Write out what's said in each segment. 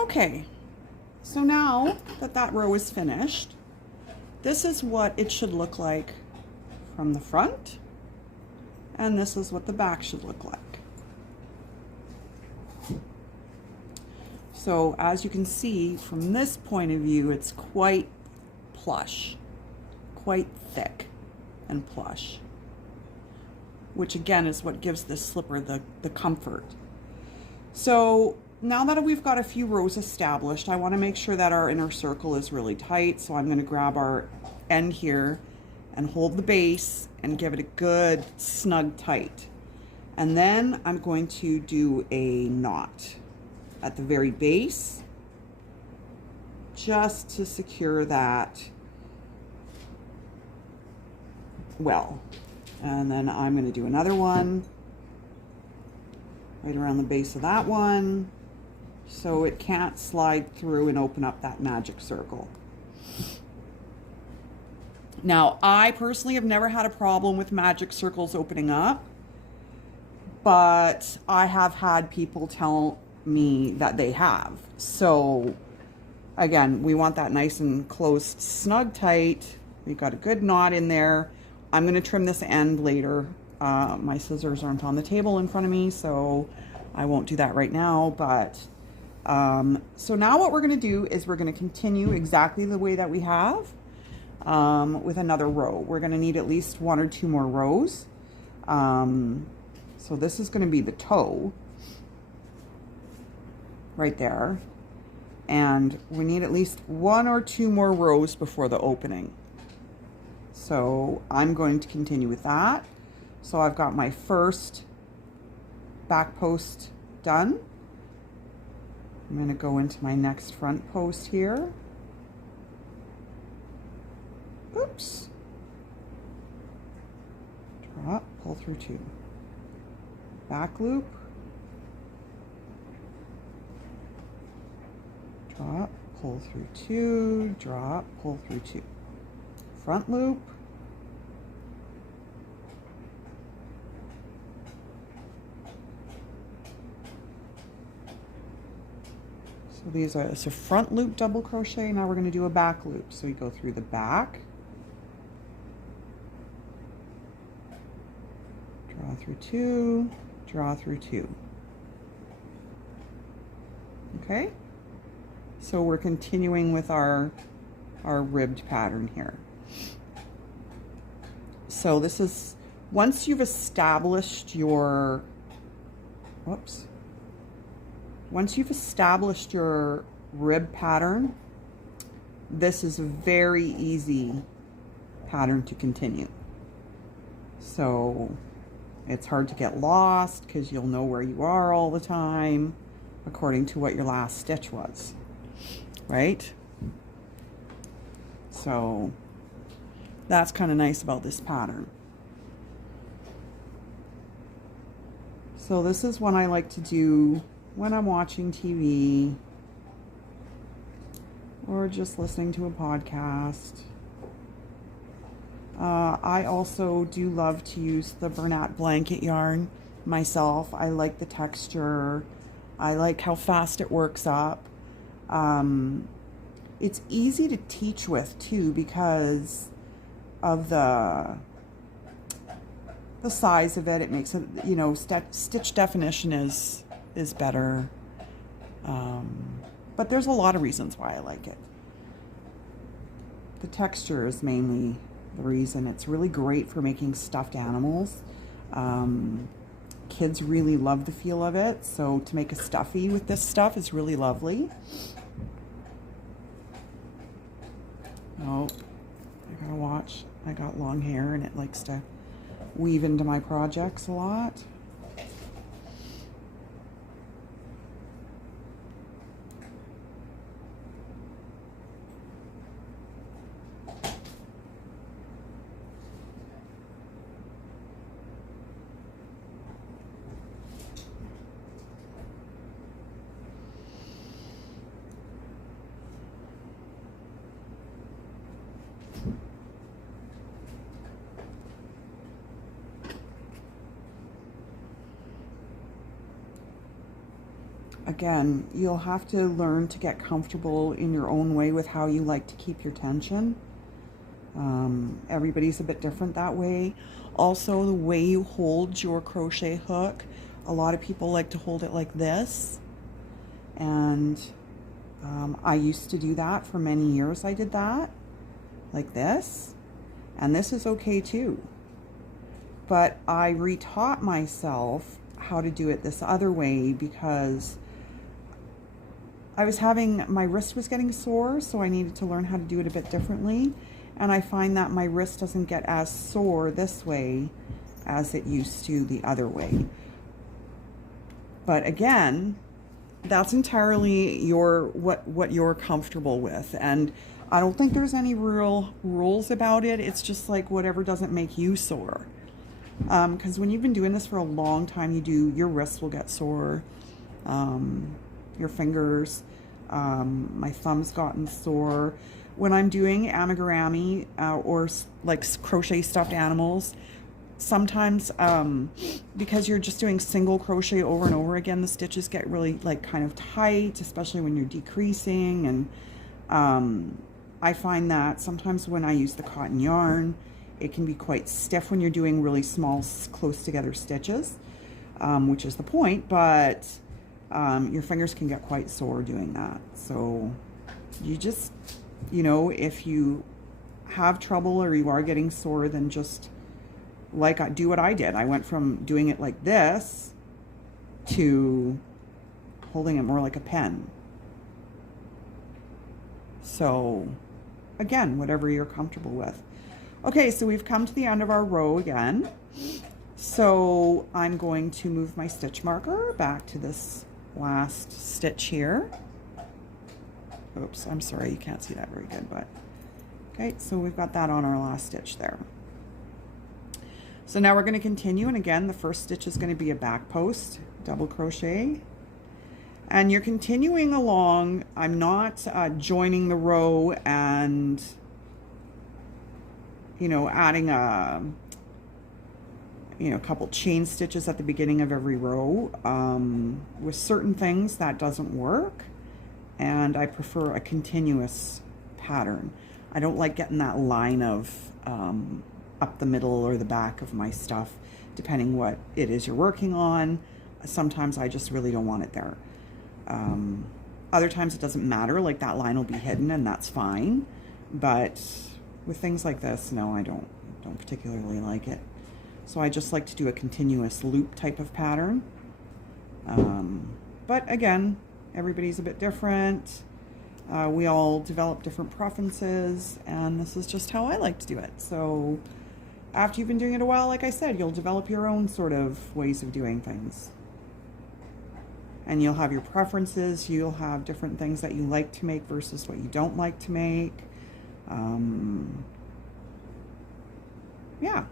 Okay, so now that that row is finished, this is what it should look like from the front, and this is what the back should look like. So as you can see from this point of view, it's quite plush, quite thick and plush, which again is what gives this slipper the comfort. So now that we've got a few rows established, I want to make sure that our inner circle is really tight. So I'm going to grab our end here and hold the base and give it a good snug tight. And then I'm going to do a knot at the very base just to secure that well. And then I'm going to do another one right around the base of that one so it can't slide through and open up that magic circle. Now, I personally have never had a problem with magic circles opening up, but I have had people tell me that they have. So again, we want that nice and closed, snug, tight. We've got a good knot in there. I'm going to trim this end later. My scissors aren't on the table in front of me, so I won't do that right now. But so now what we're going to do is we're going to continue exactly the way that we have with another row. We're going to need at least 1 or 2 more rows. So this is going to be the toe right there, and we need at least 1 or 2 more rows before the opening. So I'm going to continue with that. So I've got my first back post done. I'm going to go into my next front post here. Oops. Drop, pull through 2. Back loop. Drop, pull through 2, drop, pull through 2. Front loop. So these are, it's a front loop double crochet. Now we're going to do a back loop. So we go through the back, draw through 2, draw through 2. Okay? So we're continuing with our ribbed pattern here. So this is, once you've established your, whoops. Once you've established your rib pattern, this is a very easy pattern to continue. So it's hard to get lost because you'll know where you are all the time according to what your last stitch was. Right? So that's kind of nice about this pattern. So this is one I like to do when I'm watching TV or just listening to a podcast. I also do love to use the Bernat blanket yarn myself. I like the texture. I like how fast it works up. It's easy to teach with too because of the size of it. It makes it, you know, stitch definition is better. But there's a lot of reasons why I like it. The texture is mainly the reason. It's really great for making stuffed animals. Kids really love the feel of it, so to make a stuffy with this stuff is really lovely. Oh, I gotta watch. I got long hair and it likes to weave into my projects a lot. again, you'll have to learn to get comfortable in your own way with how you like to keep your tension. Everybody's a bit different that way. Also, the way you hold your crochet hook, a lot of people like to hold it like this, and I used to do that for many years. I did that like this, and this is okay too, but I retaught myself how to do it this other way because my wrist was getting sore, so I needed to learn how to do it a bit differently. And I find that my wrist doesn't get as sore this way as it used to the other way. But again, that's entirely what you're comfortable with. And I don't think there's any real rules about it. It's just like whatever doesn't make you sore. Because when you've been doing this for a long time, your wrists will get sore, your fingers, my thumb's gotten sore. When I'm doing amigurumi or like crochet stuffed animals, sometimes because you're just doing single crochet over and over again, the stitches get really like kind of tight, especially when you're decreasing. And I find that sometimes when I use the cotton yarn, it can be quite stiff when you're doing really small, close together stitches, which is the point, but your fingers can get quite sore doing that. So you just, if you have trouble or you are getting sore, then just do what I did. I went from doing it like this to holding it more like a pen. So again, whatever you're comfortable with. Okay, so we've come to the end of our row again. So I'm going to move my stitch marker back to this last stitch here. Oops, I'm sorry, you can't see that very good, but okay, so we've got that on our last stitch there. So now we're going to continue, and again, the first stitch is going to be a back post, double crochet, and you're continuing along. I'm not joining the row and adding a couple chain stitches at the beginning of every row. With certain things that doesn't work, and I prefer a continuous pattern. I don't like getting that line of up the middle or the back of my stuff, depending what it is you're working on. Sometimes I just really don't want it there. Other times it doesn't matter, like that line will be hidden and that's fine. But with things like this, no, I don't particularly like it. So I just like to do a continuous loop type of pattern. But again, everybody's a bit different. We all develop different preferences, and this is just how I like to do it. So after you've been doing it a while, like I said, you'll develop your own sort of ways of doing things. And you'll have your preferences. You'll have different things that you like to make versus what you don't like to make. Yeah.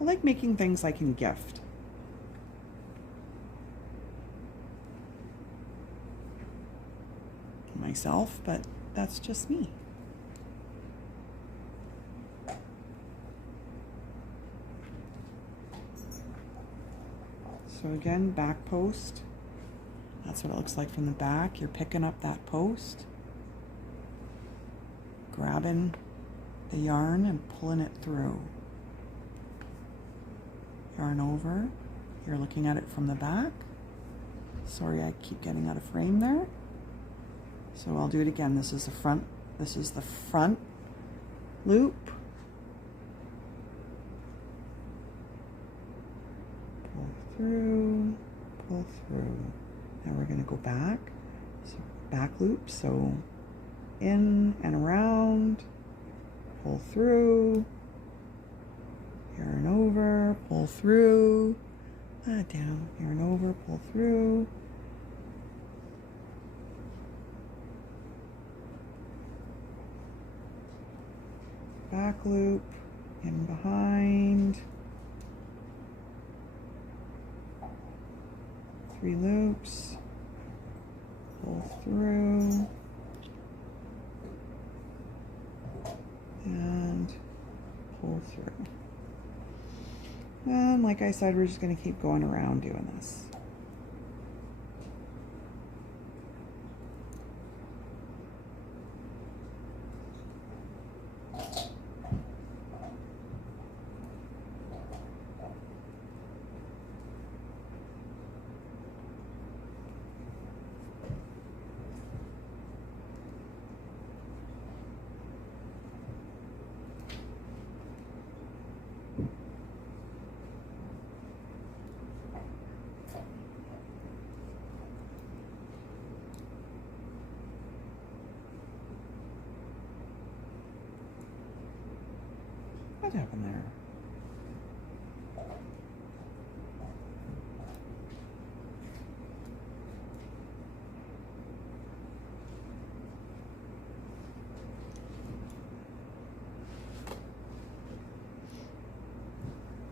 I like making things I can gift. Myself, but that's just me. So again, back post. That's what it looks like from the back. You're picking up that post, grabbing the yarn and pulling it through. Yarn over. You're looking at it from the back. Sorry, I keep getting out of frame there. So I'll do it again. This is the front loop. Pull through, pull through. Now we're going to go back. So back loop, so in and around, pull through, yarn over, pull through, down, yarn over, pull through. Back loop, in behind, 3 loops, pull through, and pull through. And like I said, we're just going to keep going around doing this. What happened there?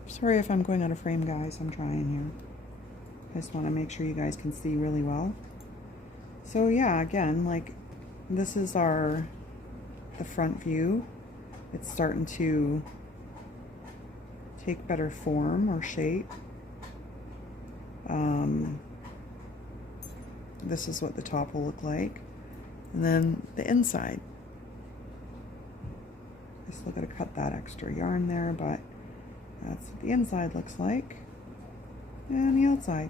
Sorry if I'm going out of frame, guys. I'm trying here. I just want to make sure you guys can see really well. So yeah, again, like this is the front view. It's starting to take better form or shape. This is what the top will look like. And then the inside. I still got to cut that extra yarn there, but that's what the inside looks like. And the outside.